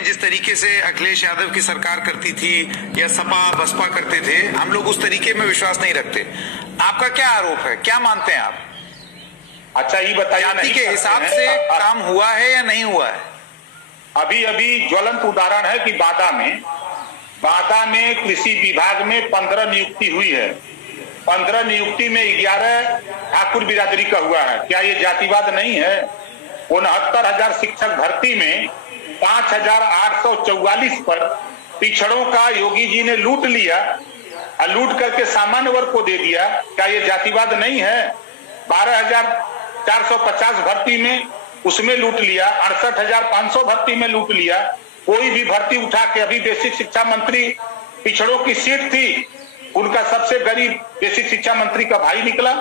जिस तरीके से अखिलेश यादव की सरकार करती थी या सपा बसपा करते थे, हम लोग उस तरीके में विश्वास नहीं रखते। आपका क्या आरोप है, क्या मानते हैं आप? अच्छा ये बताइए, जाति के हिसाब से काम हुआ है या नहीं हुआ है? अभी अभी ज्वलंत उदाहरण है कि बादा में कृषि विभाग में 15 नियुक्ति हुई है। 15 नियुक्ति में 11 ठाकुर बिरादरी का हुआ है। क्या ये जातिवाद नहीं है? 69,000 शिक्षक भर्ती में 5,844 पर पिछड़ों का योगी जी ने लूट लिया और लूट करके सामान्य वर्ग को दे दिया। क्या ये जातिवाद नहीं है? 12,450 भर्ती में उसमें लूट लिया, 68,500 भर्ती में लूट लिया। कोई भी भर्ती उठा के, अभी बेसिक शिक्षा मंत्री पिछड़ों की सीट थी, उनका सबसे गरीब बेसिक शिक्षा मंत्री का भाई निकला,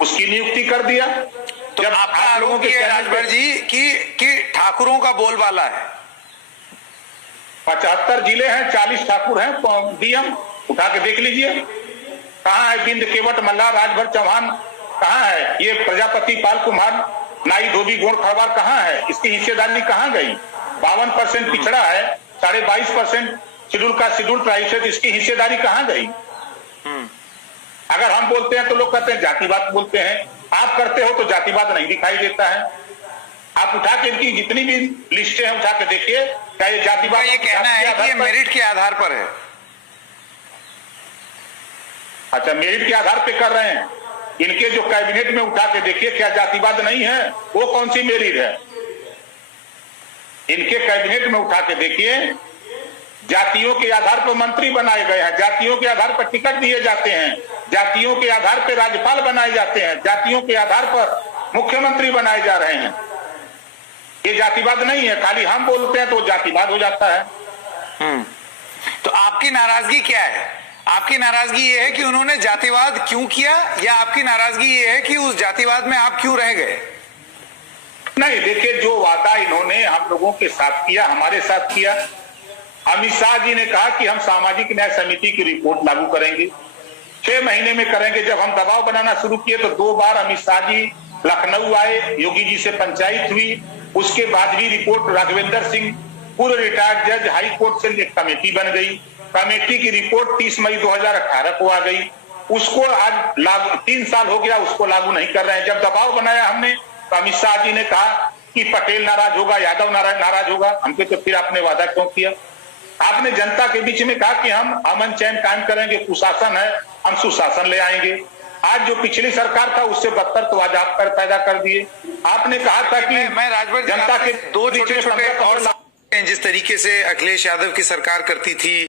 उसकी नियुक्ति कर दिया। तो जब आपका आरोप है राजभर जी कि ठाकुरों का बोलबाला है। 75 जिले हैं, 40 ठाकुर हैं डीएम, उठा के देख लीजिए। कहाँ है बिंद केवट मल्लाह राजभर चौहान? कहाँ है ये प्रजापति पाल कुमार नाई धोबी गोड़ खरवार? कहाँ है? इसकी हिस्सेदारी कहाँ गई? 52% पिछड़ा है, 22.5% शेड्यूल ट्राइब है, इसकी हिस्सेदारी कहाँ गई? अगर हम बोलते हैं तो लोग कहते हैं जातिवाद बोलते हैं, आप करते हो तो जातिवाद नहीं दिखाई देता है। आप उठा के इनकी जितनी भी लिस्टें हैं उठा के देखिए, क्या ये जातिवाद? ये कहना है कि ये मेरिट के आधार पर है। अच्छा, मेरिट के आधार पे कर रहे हैं। इनके जो कैबिनेट में उठा के देखिए, क्या जातिवाद नहीं है? वो कौन सी मेरिट है? इनके कैबिनेट में उठा के देखिए, जातियों के आधार पर मंत्री बनाए गए हैं, जातियों के आधार पर टिकट दिए जाते हैं, जातियों के आधार पर राज्यपाल बनाए जाते हैं, जातियों के आधार पर मुख्यमंत्री बनाए जा रहे हैं। ये जातिवाद नहीं है। खाली हम बोलते हैं तो जातिवाद हो जाता है। तो आपकी नाराजगी क्या है? आपकी नाराजगी ये है कि उन्होंने जातिवाद क्यों किया, या आपकी नाराजगी ये है कि उस जातिवाद में आप क्यों रह गए? नहीं, देखिए, जो वादा इन्होंने हम लोगों के साथ किया, हमारे साथ किया। अमित शाह जी ने कहा कि हम सामाजिक न्याय समिति की रिपोर्ट लागू करेंगे, 6 महीने में करेंगे। जब हम दबाव बनाना शुरू किए तो 2 बार अमित शाह जी लखनऊ आए, योगी जी से पंचायत हुई। उसके बाद भी रिपोर्ट राघवेंद्र सिंह, पूर्व रिटायर्ड जज, हाई कोर्ट से एक कमेटी बन गई। कमेटी की रिपोर्ट 30 मई 2018 को आ गई। उसको आज लागू 3 साल हो गया, उसको लागू नहीं कर रहे हैं। जब दबाव बनाया हमने तो अमित शाह जी ने कहा कि पटेल नाराज होगा, यादव नाराज होगा। हमसे तो फिर आपने वादा क्यों किया? आपने जनता के बीच में कहा कि हम अमन चैन कायम करेंगे, कुशासन है, हम सुशासन ले आएंगे। आज जो पिछली सरकार था उससे बदतर तो आज आप पैदा कर दिए। आपने कहा था कि मैं राजभर जनता के 2 छोटे और जिस तरीके से अखिलेश यादव की सरकार करती थी